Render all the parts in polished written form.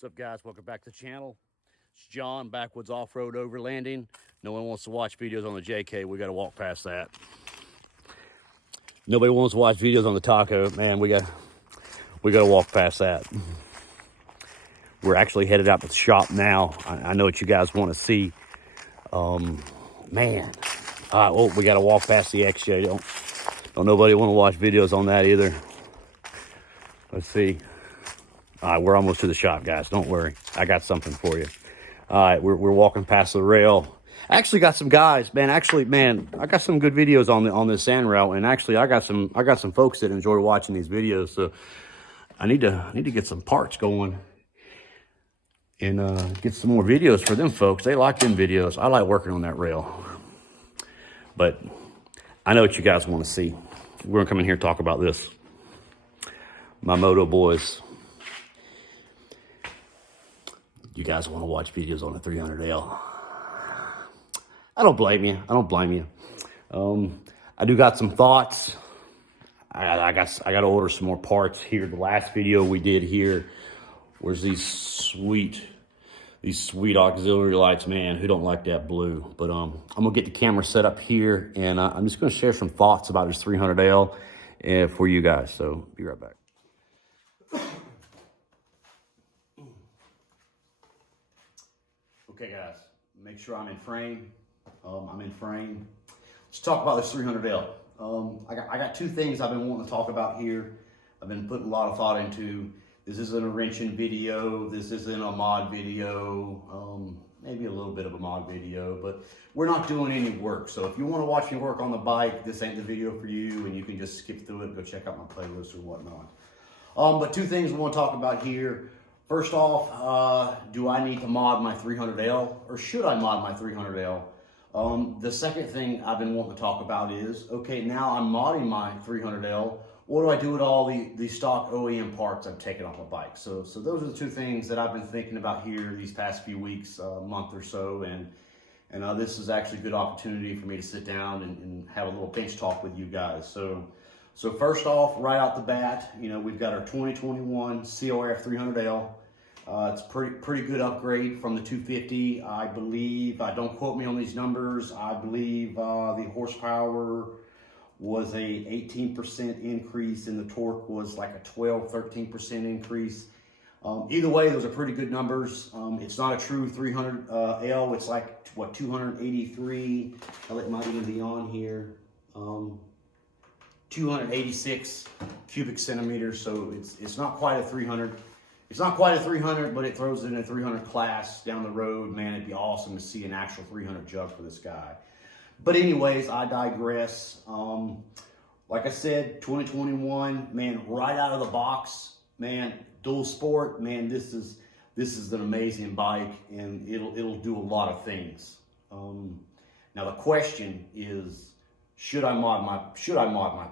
What's up, guys? Welcome back to the channel. It's John, Backwoods Off-Road Overlanding. No one wants to watch videos on the JK. We got to walk past that. Nobody wants to watch videos on the Taco. Man, we got to walk past that. We're actually headed out to the shop now. I know what you guys want to see. Man. All right, well, we got to walk past the XJ. Don't nobody want to watch videos on that either. Let's see. All right, we're almost to the shop, guys. Don't worry. I got something for you. All right, we're walking past the rail. I actually got some guys, man. I got some good videos on this sand rail, and actually, I got some folks that enjoy watching these videos. So I need to get some parts going and get some more videos for them folks. They like them videos. I like working on that rail, but I know what you guys want to see. We're gonna come in here and talk about this. My moto boys. You guys want to watch videos on the 300L. I don't blame you. I do got some thoughts. I got to order some more parts here. The last video we did here was these sweet auxiliary lights. Man, who don't like that blue? But I'm gonna get the camera set up here, and I'm just gonna share some thoughts about this 300L for you guys. So be right back. Okay, guys, make sure I'm in frame. I'm in frame. Let's talk about this 300L. I got two things I've been wanting to talk about here. I've been putting a lot of thought into. This isn't a wrenching video. This isn't a mod video. Maybe a little bit of a mod video, but we're not doing any work. So if you want to watch me work on the bike, this ain't the video for you, and you can just skip through it and go check out my playlist or whatnot. But two things we want to talk about here. First off, do I need to mod my 300L, or should I mod my 300L? The second thing I've been wanting to talk about is, okay, now I'm modding my 300L. What do I do with all the stock OEM parts I've taken off my bike? So those are the two things that I've been thinking about here these past few weeks, month or so, and this is actually a good opportunity for me to sit down and have a little bench talk with you guys. So first off, right out the bat, we've got our 2021 CRF300L. It's pretty good upgrade from the 250. I believe, don't quote me on these numbers, I believe the horsepower was a 18% increase and the torque was like a 13% increase. Either way, those are pretty good numbers. It's not a true 300L. It's like, what, 283. It might even be on here. 286 cubic centimeters. So it's not quite a 300. It's not quite a 300, but it throws it in a 300 class down the road. Man, it'd be awesome to see an actual 300 jug for this guy. But anyways, I digress. Like I said, 2021, man, right out of the box, man, dual sport, man, this is an amazing bike, and it'll do a lot of things. Now the question is, should I mod my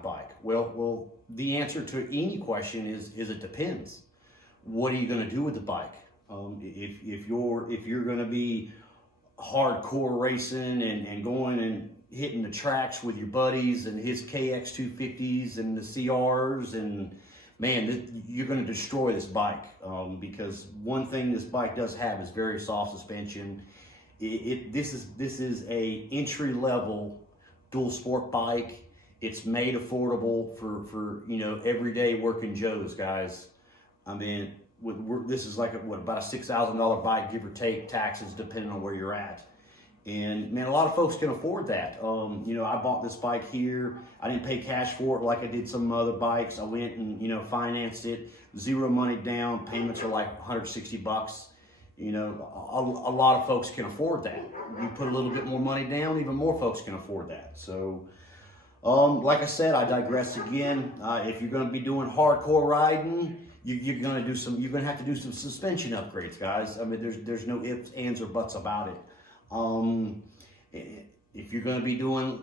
bike? Well, the answer to any question is it depends. What are you going to do with the bike? If you're going to be hardcore racing and going and hitting the tracks with your buddies and his KX250s and the CRs, and man, you're going to destroy this bike, because one thing this bike does have is very soft suspension. This is a entry level dual sport bike. It's made affordable for everyday working Joes, guys. I mean, this is like about a $6,000 bike, give or take, taxes depending on where you're at. And man, a lot of folks can afford that. I bought this bike here. I didn't pay cash for it like I did some other bikes. I went and financed it, zero money down. Payments are like $160. A lot of folks can afford that. You put a little bit more money down, even more folks can afford that. So, like I said, I digress again. If you're going to be doing hardcore riding, you're going to have to do some suspension upgrades, guys. I mean, there's no ifs, ands, or buts about it. If you're going to be doing,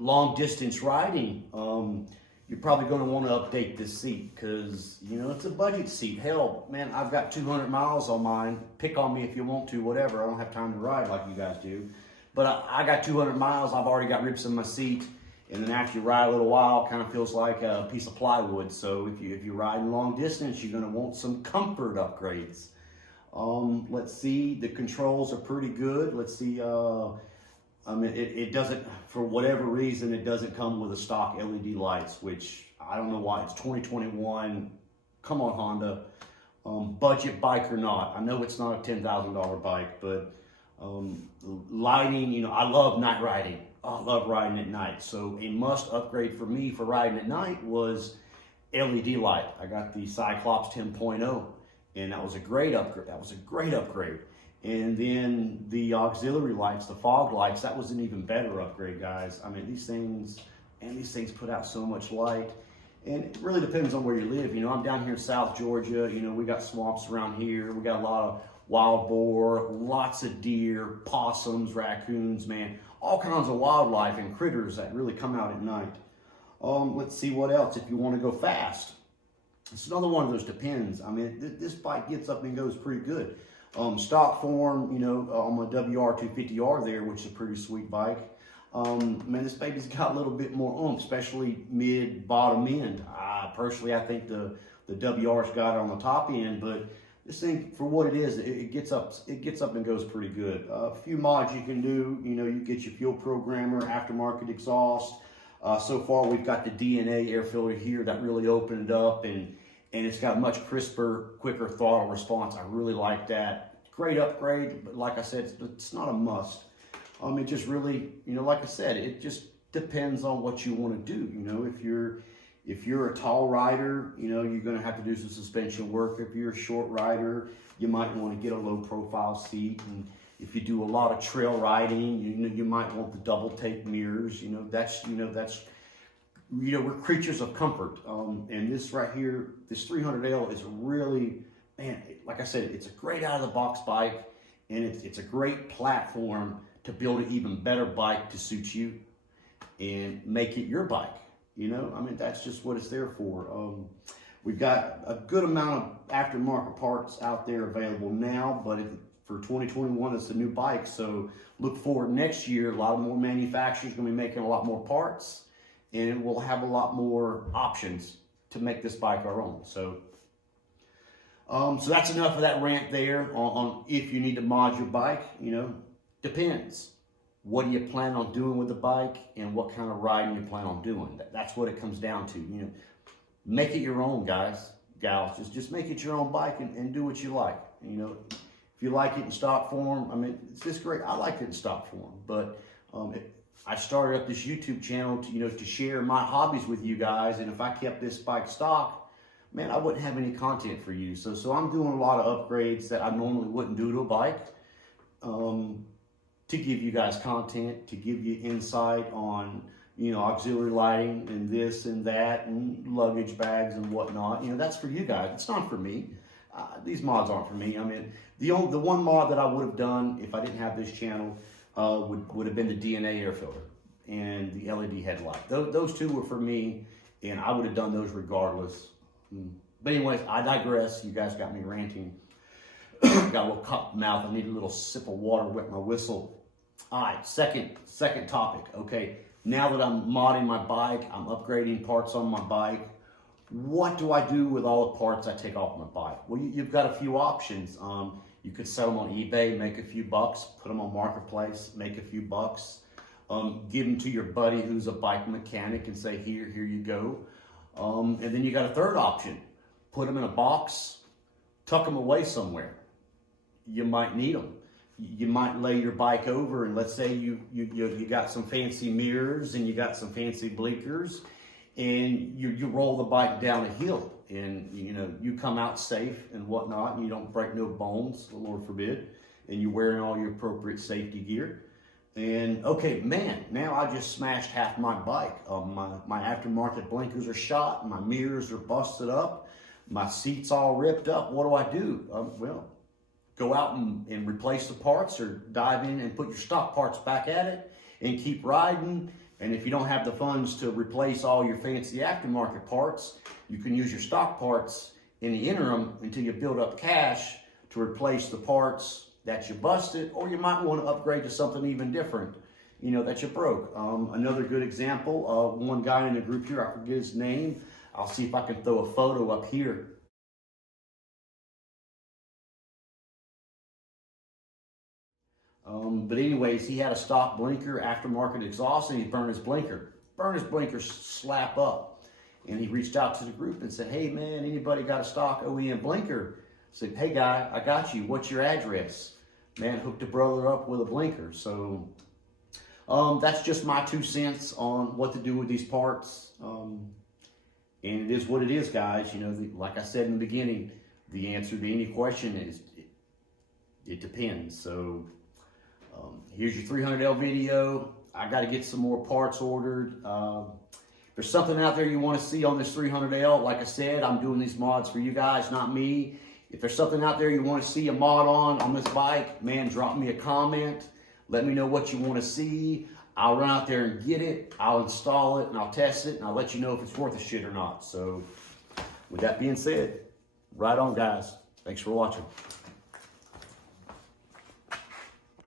long distance riding, you're probably going to want to update this seat, because, it's a budget seat. Hell, man, I've got 200 miles on mine. Pick on me if you want to, whatever. I don't have time to ride like you guys do. But I got 200 miles. I've already got rips in my seat. And then after you ride a little while, it kind of feels like a piece of plywood. So if you're riding long distance, you're going to want some comfort upgrades. Let's see, the controls are pretty good. Let's see, I mean, it doesn't, for whatever reason, it doesn't come with a stock LED lights, which I don't know why. It's 2021. Come on, Honda. Budget bike or not. I know it's not a $10,000 bike, but lighting, you know, I love night riding. I love riding at night. So a must upgrade for me for riding at night was LED light. I got the Cyclops 10.0, and that was a great upgrade. That was a great upgrade. And then the auxiliary lights, the fog lights, that was an even better upgrade, guys. I mean, these things put out so much light. And it really depends on where you live. You know, I'm down here in South Georgia. You know, we got swamps around here. We got a lot of wild boar, lots of deer, possums, raccoons, man. All kinds of wildlife and critters that really come out at night. Let's see what else. If you want to go fast, it's another one of those depends. I mean, this bike gets up and goes pretty good. Stock form, you know, on my WR250R there, which is a pretty sweet bike. Man, this baby's got a little bit more oomph, especially bottom end. Personally, I think the WR's got it on the top end, but this thing, for what it is, it gets up and goes pretty good. A few mods you can do, you know, you get your fuel programmer, aftermarket exhaust. So far, we've got the DNA air filter here that really opened it up, and it's got much crisper, quicker throttle response. I really like that. Great upgrade, but like I said, it's not a must. It just really, you know, like I said, it just depends on what you want to do. You know, if you're a tall rider, you know, you're going to have to do some suspension work. If you're a short rider, you might want to get a low profile seat. And if you do a lot of trail riding, you know, you might want the double tape mirrors. We're creatures of comfort. And this right here, this 300L is really, man, like I said, it's a great out of the box bike, and it's a great platform to build an even better bike to suit you and make it your bike. You know, I mean, that's just what it's there for. We've got a good amount of aftermarket parts out there available now, but for 2021, it's a new bike. So look forward next year. A lot more manufacturers going to be making a lot more parts, and we'll have a lot more options to make this bike our own. So that's enough of that rant there on if you need to mod your bike. You know, depends. What do you plan on doing with the bike, and what kind of riding you plan on doing? That's what it comes down to. You know, make it your own, guys, gals. Just make it your own bike and do what you like. You know, if you like it in stock form, I mean, it's just great. I like it in stock form, but I started up this YouTube channel to share my hobbies with you guys. And if I kept this bike stock, man, I wouldn't have any content for you. So I'm doing a lot of upgrades that I normally wouldn't do to a bike. To give you guys content, to give you insight on, you know, auxiliary lighting and this and that and luggage bags and whatnot. You know, that's for you guys. It's not for me. These mods aren't for me. I mean, the one mod that I would have done if I didn't have this channel would have been the DNA air filter and the LED headlight. Those two were for me, and I would have done those regardless. But anyways, I digress. You guys got me ranting. Got a little cotton mouth. I need a little sip of water, wet my whistle. All right, second topic. Okay, now that I'm modding my bike, I'm upgrading parts on my bike. What do I do with all the parts I take off my bike? Well, you've got a few options. You could sell them on eBay, make a few bucks. Put them on Marketplace, make a few bucks. Give them to your buddy who's a bike mechanic and say, here you go. And then you got a third option. Put them in a box, tuck them away somewhere. You might need them. You might lay your bike over, and let's say you got some fancy mirrors and you got some fancy blinkers, and you roll the bike down a hill, and you know you come out safe and whatnot, and you don't break no bones, Lord forbid, and you're wearing all your appropriate safety gear. And okay, man, now I just smashed half my bike. My aftermarket blinkers are shot, my mirrors are busted up, my seat's all ripped up. What do? Well, go out and replace the parts, or dive in and put your stock parts back at it and keep riding. And if you don't have the funds to replace all your fancy aftermarket parts, you can use your stock parts in the interim until you build up cash to replace the parts that you busted, or you might want to upgrade to something even different, you know, that you broke. Another good example, one guy in the group here, I forget his name. I'll see if I can throw a photo up here. But anyways, he had a stock blinker, aftermarket exhaust, and he burned his blinker. Slap up. And he reached out to the group and said, hey man, anybody got a stock OEM blinker? I said, hey guy, I got you. What's your address? Man, hooked a brother up with a blinker. So that's just my 2 cents on what to do with these parts. And it is what it is, guys. You know, like I said in the beginning, the answer to any question is it depends. So here's your 300L video. I got to get some more parts ordered. If there's something out there you want to see on this 300L, like I said, I'm doing these mods for you guys, not me. If there's something out there you want to see a mod on this bike, man, drop me a comment. Let me know what you want to see. I'll run out there and get it. I'll install it and I'll test it and I'll let you know if it's worth a shit or not. So with that being said, right on, guys. Thanks for watching.